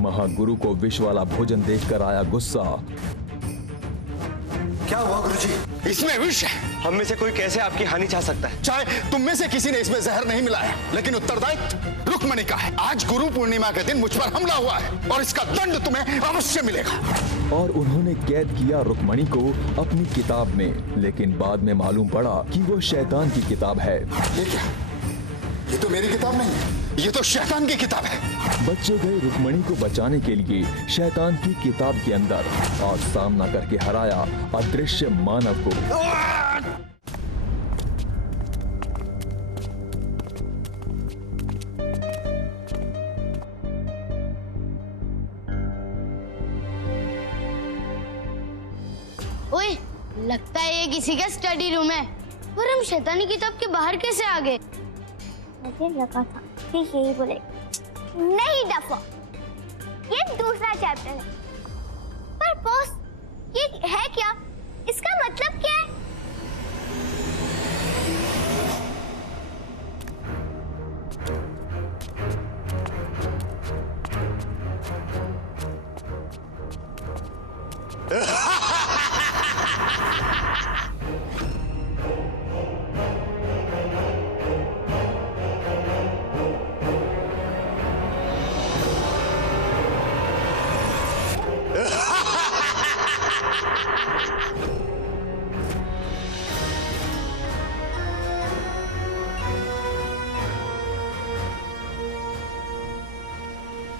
महागुरु को विष वाला भोजन देखकर आया गुस्सा। क्या हुआ गुरुजी? इसमें विष है। हम में से कोई कैसे आपकी हानि चाह सकता है? चाहे तुम में से किसी ने इसमें जहर नहीं मिलाया, लेकिन उत्तरदायित्व रुक्मणी का है। आज गुरु पूर्णिमा के दिन मुझ पर हमला हुआ है और इसका दंड तुम्हें अवश्य मिलेगा। और उन्होंने कैद किया रुक्मणी को अपनी किताब में, लेकिन बाद में मालूम पड़ा कि वो शैतान की किताब है। ये क्या? ये तो मेरी किताब नहीं है, ये तो शैतान की किताब है। बच्चे गए रुक्मणी को बचाने के लिए शैतान की किताब के अंदर और सामना करके हराया अदृश्य मानव को। ओए, लगता है ये किसी का स्टडी रूम है। पर हम शैतानी किताब के बाहर कैसे आ गए? मुझे लगा था कि यही बोले। नहीं डफो, ये दूसरा चैप्टर है। पर बॉस, ये है क्या? इसका मतलब क्या है?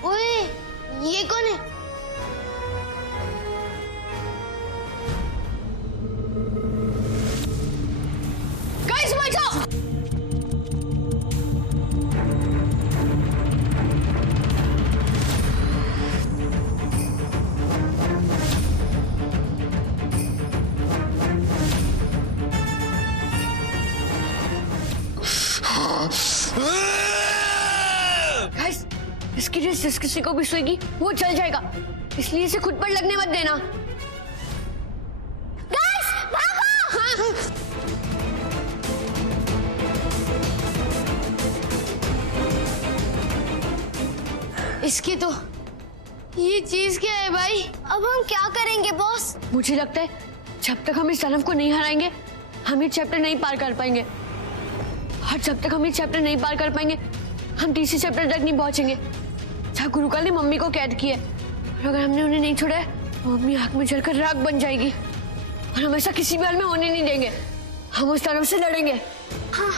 ओए, ये कौन है? गाइस बचाओ! गाइस, इसकी ड्रेस जिस किसी को भी सोएगी वो चल जाएगा, इसलिए इसे खुद पर लगने मत देना। गाइस, भागो! हाँ। इसकी तो ये चीज क्या है भाई? अब हम क्या करेंगे बॉस? मुझे लगता है जब तक हम इस दानव को नहीं हराएंगे हम ये चैप्टर नहीं पार कर पाएंगे, और जब तक हम ये चैप्टर नहीं पार कर पाएंगे हम तीसरे चैप्टर तक नहीं पहुंचेंगे जहाँ गुरुकाल ने मम्मी को कैद किया है। और अगर हमने उन्हें नहीं छोड़ा तो मम्मी आग में जलकर राख बन जाएगी, और हम ऐसा किसी भी हाल में होने नहीं देंगे। हम उस दानव से लड़ेंगे। हाँ।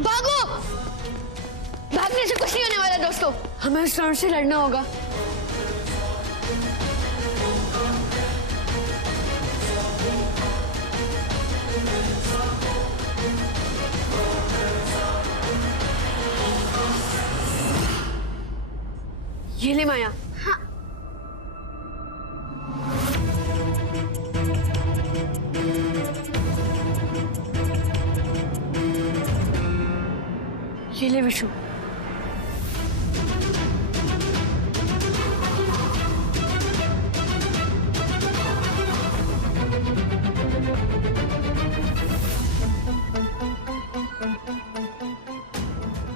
भागो! भागने से कुछ नहीं होने वाला दोस्तों, हमें उस दानव से लड़ना होगा। ये ले माया। हाँ। ये ले विशु।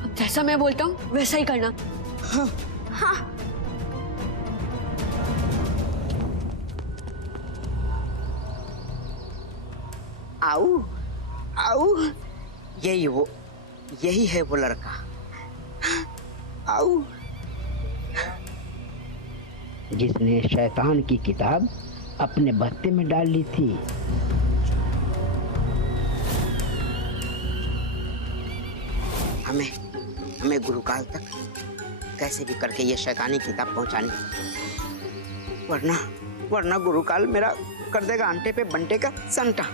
अब जैसा मैं बोलता हूँ वैसा ही करना। हाँ। आओ आओ, यही है वो लड़का। आओ, जिसने शैतान की किताब अपने भत्ते में डाल ली थी। हमें गुरुकाल तक कैसे भी करके ये शैतानी किताब पहुंचानी, वरना गुरुकाल मेरा कर देगा अंटे पे बंटे का संटा।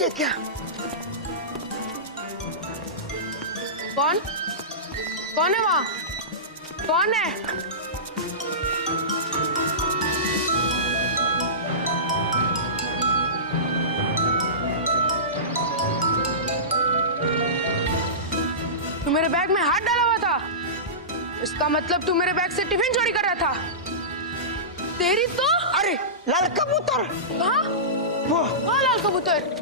ये क्या? कौन? कौन है वहाँ? कौन है? तू मेरे बैग में हाथ डाला हुआ था। इसका मतलब तू मेरे बैग से टिफिन चोरी कर रहा था। तेरी तो अरे लाल कबूतर। हाँ? वो लाल कबूतर।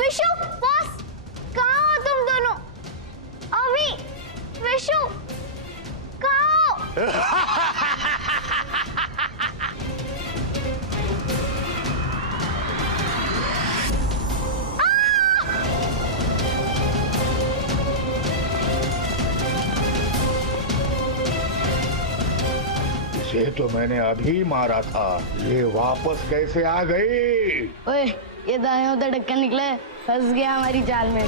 विशु, बॉस, कहाँ हो तुम दोनों? अभी, विशु, कहाँ हो? इसे तो मैंने अभी मारा था, ये वापस कैसे आ गई? ओए, ये दाएं उधर ढक्कन निकले, फंस गया हमारी जाल में।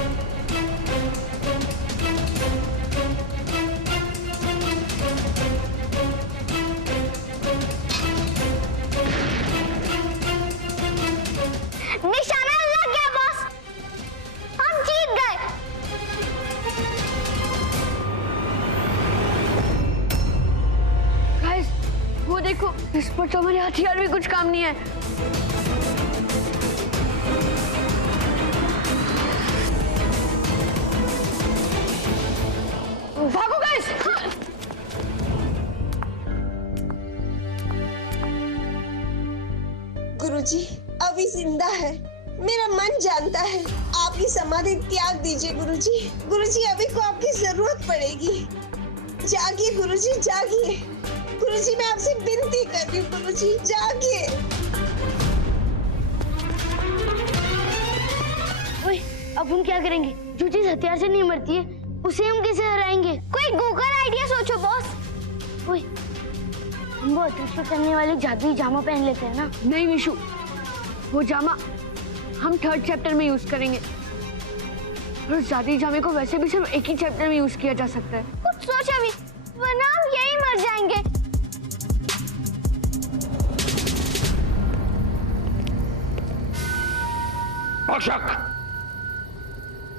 निशाना लग गया बॉस, हम जीत गए। गाइस, वो देखो, इस पर तो हमारे हथियार भी कुछ काम नहीं है। भागो गाइस! गुरुजी, अभी जिंदा है। मेरा मन जानता है। आप ये समाधि त्याग दीजिए गुरुजी। गुरुजी, अभी को आपकी जरूरत पड़ेगी। जागिए गुरुजी, जागिए। गुरुजी, मैं आपसे विनती कर रही हूँ गुरुजी, जागिए। ओए, अब हम क्या करेंगे? जो चीज हथियार से नहीं मरती है, उसे हम कैसे हराएंगे? कोई गूगल आइडिया सोचो बॉस। ओए, हम वो अदृश्य करने वाले जादुई जामा पहन लेते हैं ना? नहीं विशु, वो जामा हम 3rd चैप्टर में यूज करेंगे। और उस जादुई जामे को वैसे भी सिर्फ एक ही चैप्टर में यूज किया जा सकता है। कुछ सोच अभी, वरना हम यही मर जाएंगे। भक्षक,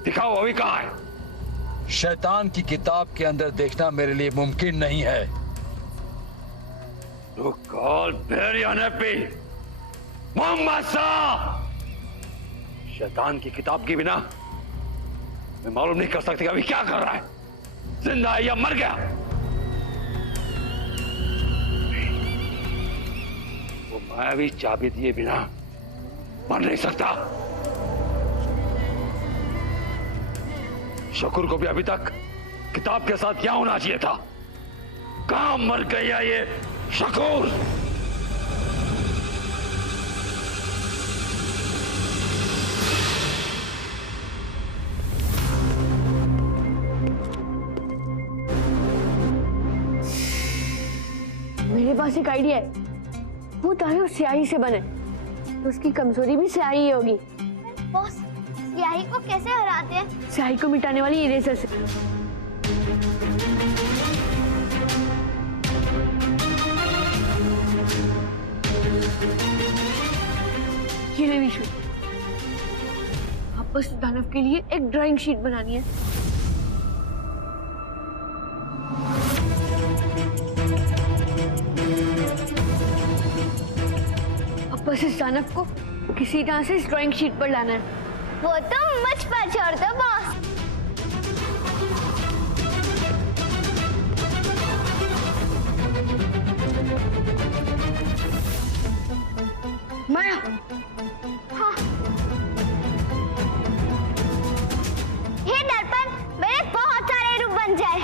दिखाओ अभी कहाँ है? शैतान की किताब के अंदर देखना मेरे लिए मुमकिन नहीं है। To call very unhappy, Mohammad Shah. शैतान की किताब के बिना मैं मालूम नहीं कर सकती अभी क्या कर रहा है, जिंदा है या मर गया। वो मायावी चाबी दिए बिना मर नहीं सकता। शकूर को भी अभी तक किताब के साथ क्या होना चाहिए था? कहां मर गया ये शकूर? मेरे पास एक आइडिया है। वो दानव स्याही से बने, तो उसकी कमजोरी भी स्याही ही होगी। बॉस, स्याही को कैसे हराते हैं? स्याही को मिटाने वाली इरेजर से। ये ले विशु, अब बस दानव के लिए एक ड्राइंग शीट बनानी है। अब बस इस दानव को किसी तरह से इस ड्राइंग शीट पर लाना है। वो तो मुझ पर छोड़ दो बॉस। माया, हाँ। हे दर्पण, मेरे बहुत सारे रूप बन जाए।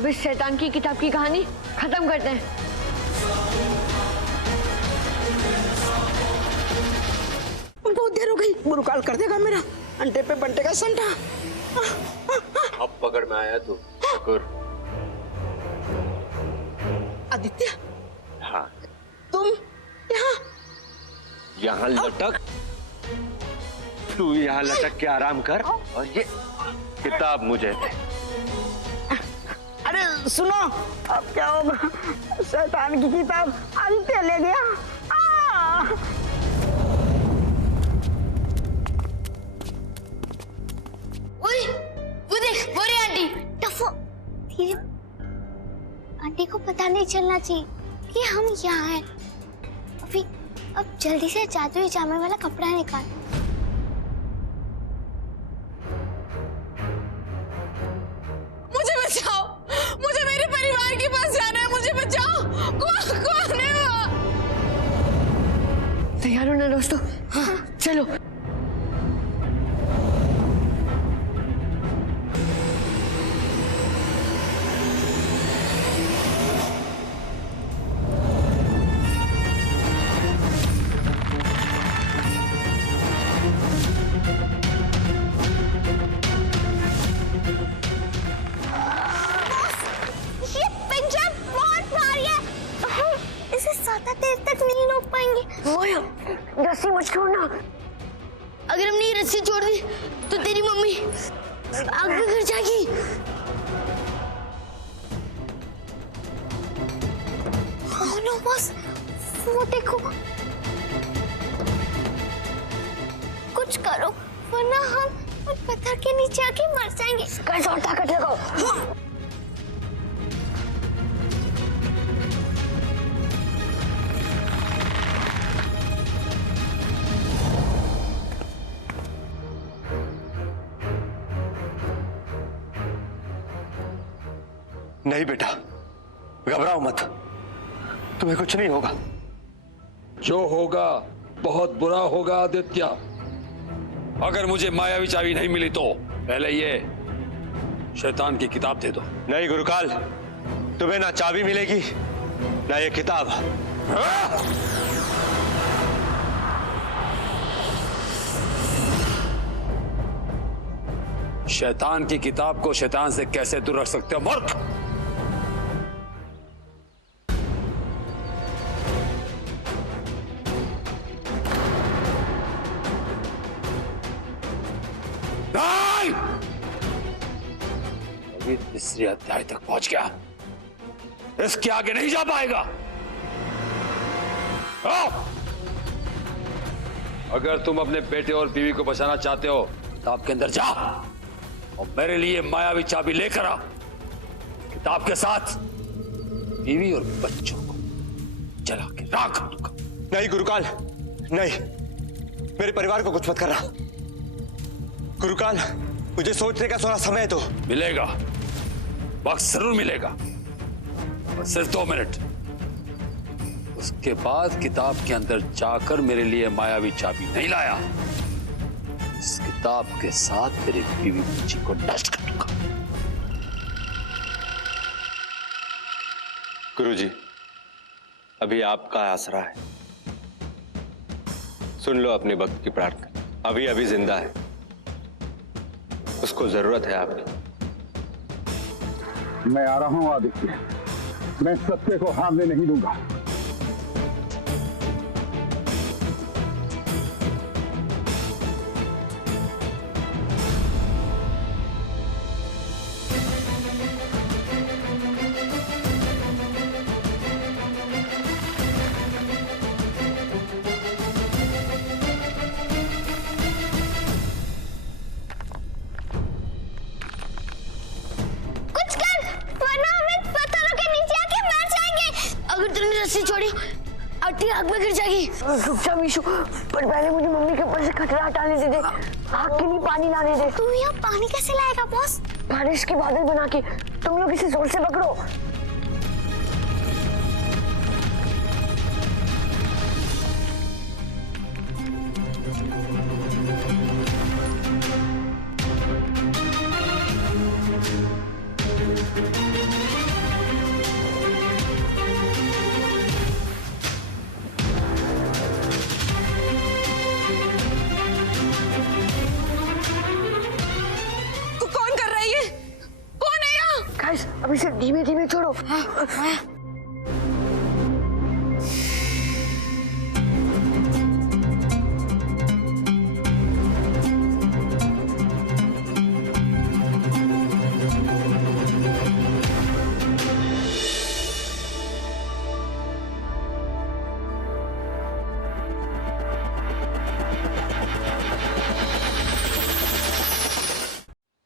अब इस शैतान की किताब की कहानी खत्म करते हैं। बहुत देर हो गई, गुरुकाल कर देगा मेरा अंडे पे बंटे का संटा। अब पकड़ में आया तू। पकड़। आदित्य, हाँ तुम यहाँ यहाँ लटक, तू यहाँ लटक के आराम कर और ये किताब मुझे दे। अरे सुनो, अब क्या होगा? शैतान की किताब आदित्य ले गया। ओए, वो देख, वो रे आंटी। टफो, धीरे। आंटी को पता नहीं चलना चाहिए कि हम यहाँ हैं। अभी अब जल्दी से जादुई जामे वाला कपड़ा निकाल। मुझे बचाओ, मुझे मेरे परिवार के पास जाना है, मुझे बचाओ। कौन है वो? तैयार हो ना दोस्तों? हाँ, चलो। ये पिंजरा बहुत भारी है, हम इसे ज्यादा देर तक नहीं रोक पाएंगे। माया, रस्सी मत छोड़ना। अगर हमने ये रस्सी छोड़ दी तो तेरी मम्मी आग में गिर जाएगी। ओह नो बॉस, वो देखो। कुछ करो वरना हम उन पत्थर के नीचे आके मर जाएंगे। कैसे और ताकत लगाओ। नहीं बेटा, घबराओ मत, तुम्हें कुछ नहीं होगा। जो होगा बहुत बुरा होगा आदित्य। अगर मुझे मायावी चाबी नहीं मिली तो पहले ये शैतान की किताब दे दो। नहीं गुरुकाल, तुम्हें ना चाबी मिलेगी ना ये किताब। शैतान की किताब को शैतान से कैसे दूर रख सकते हो मूर्ख? नहीं! अभी तीसरे अध्याय तक पहुंच गया, इसके आगे नहीं जा पाएगा। अगर तुम अपने बेटे और बीवी को बचाना चाहते हो, किताब के अंदर जा और मेरे लिए मायावी चाबी लेकर आ। किताब के साथ बीवी और बच्चों को जला के राख कर दूंगा। नहीं गुरुकाल, नहीं, मेरे परिवार को कुछ मत करना। गुरुकाल, मुझे सोचने का थोड़ा समय दो। मिलेगा, वक्त जरूर मिलेगा, और सिर्फ 2 मिनट। उसके बाद किताब के अंदर जाकर मेरे लिए मायावी चाबी नहीं लाया, इस किताब के साथ तेरे बीवी बच्ची को नष्ट कर दूंगा। गुरुजी, अभी आपका आसरा है, सुन लो अपने भक्त की प्रार्थना। अभी अभी जिंदा है, उसको जरूरत है आपकी। मैं आ रहा हूं आदित्य, मैं सत्य को हारने नहीं दूंगा। रस्सी छोड़ी आंटी आग में गिर जाएगी। रुक जा मीशू, पर पहले मुझे मम्मी के ऊपर से खतरा हटाने दे। आग के लिए पानी लाने दे। तू यहाँ पानी कैसे लाएगा बॉस? बारिश के बादल बना के तुम लोग इसे जोर से पकड़ो। इसे धीमे धीमे छोड़ो।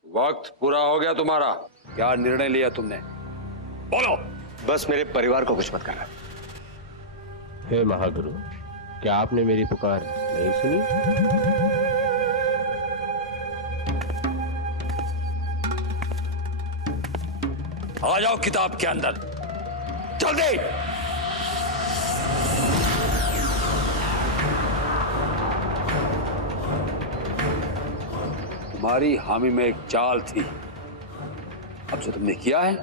वक्त पूरा हो गया तुम्हारा। क्या निर्णय लिया तुमने? बोलो। बस मेरे परिवार को कुछ मत करना। हे महागुरु, क्या आपने मेरी पुकार नहीं सुनी? आ जाओ किताब के अंदर, जल्दी। तुम्हारी हामी में एक चाल थी, अब जो तुमने किया है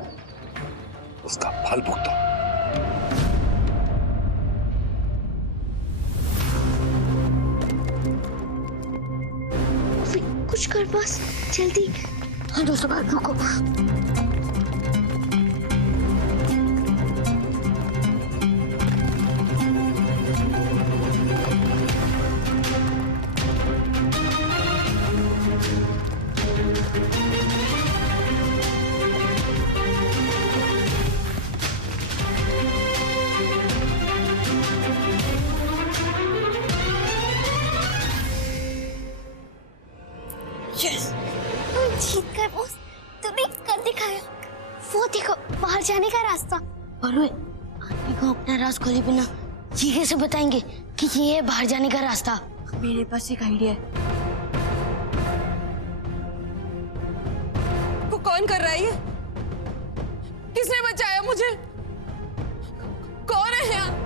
उसका फल भुगतो। कुछ कर बस, जल्दी। हाँ दोस्तों, रुको। जीत कर बॉस, तूने कर दिखाया। वो देखो, बाहर जाने का रास्ता। और वे आदमी को अपना राज खोले बिना ये कैसे बताएंगे कि ये है बाहर जाने का रास्ता? मेरे पास एक आइडिया है। वो कौन कर रहा है ये? किसने बचाया मुझे? कौन है यहाँ?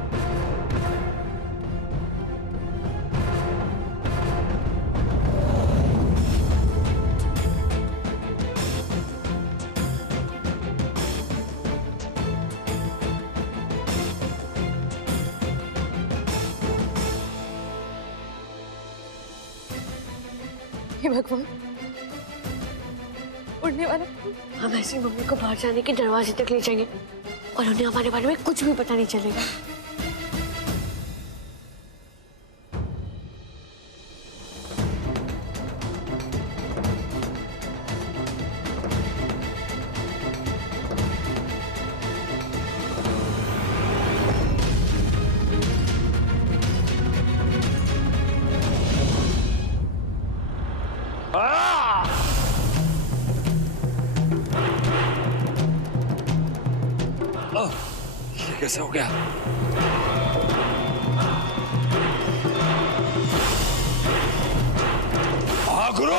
हे भगवान, उड़ने वाला। हम ऐसी मम्मी को बाहर जाने के दरवाजे तक ले जाएंगे और उन्हें हमारे बारे में कुछ भी पता नहीं चलेगा। ये कैसे हो गया? गुरु,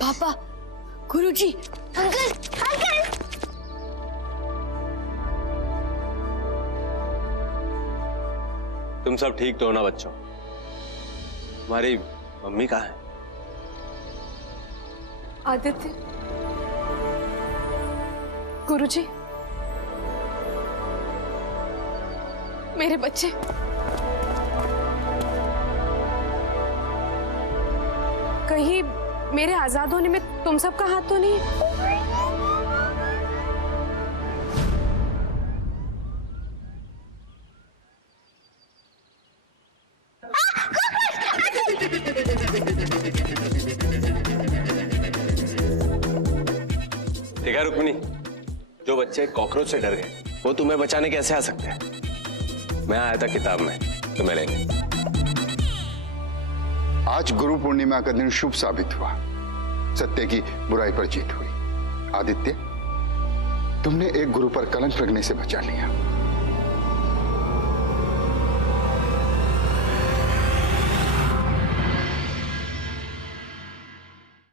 पापा, गुरुजी, अंकल, अंकल। तुम सब ठीक तो हो ना बच्चों? तुम्हारी मम्मी कहाँ है? आदित्य, गुरुजी, मेरे बच्चे। कहीं मेरे आजाद होने में तुम सबका हाथ तो नहीं? देखा रुक्मिणी, जो बच्चे कॉकरोच से डर गए वो तुम्हें बचाने कैसे आ सकते हैं? मैं आया था किताब में तुम्हें लेने। आज गुरु पूर्णिमा का दिन शुभ साबित हुआ। सत्य की बुराई पर जीत हुई। आदित्य, तुमने एक गुरु पर कलंक लगने से बचा लिया।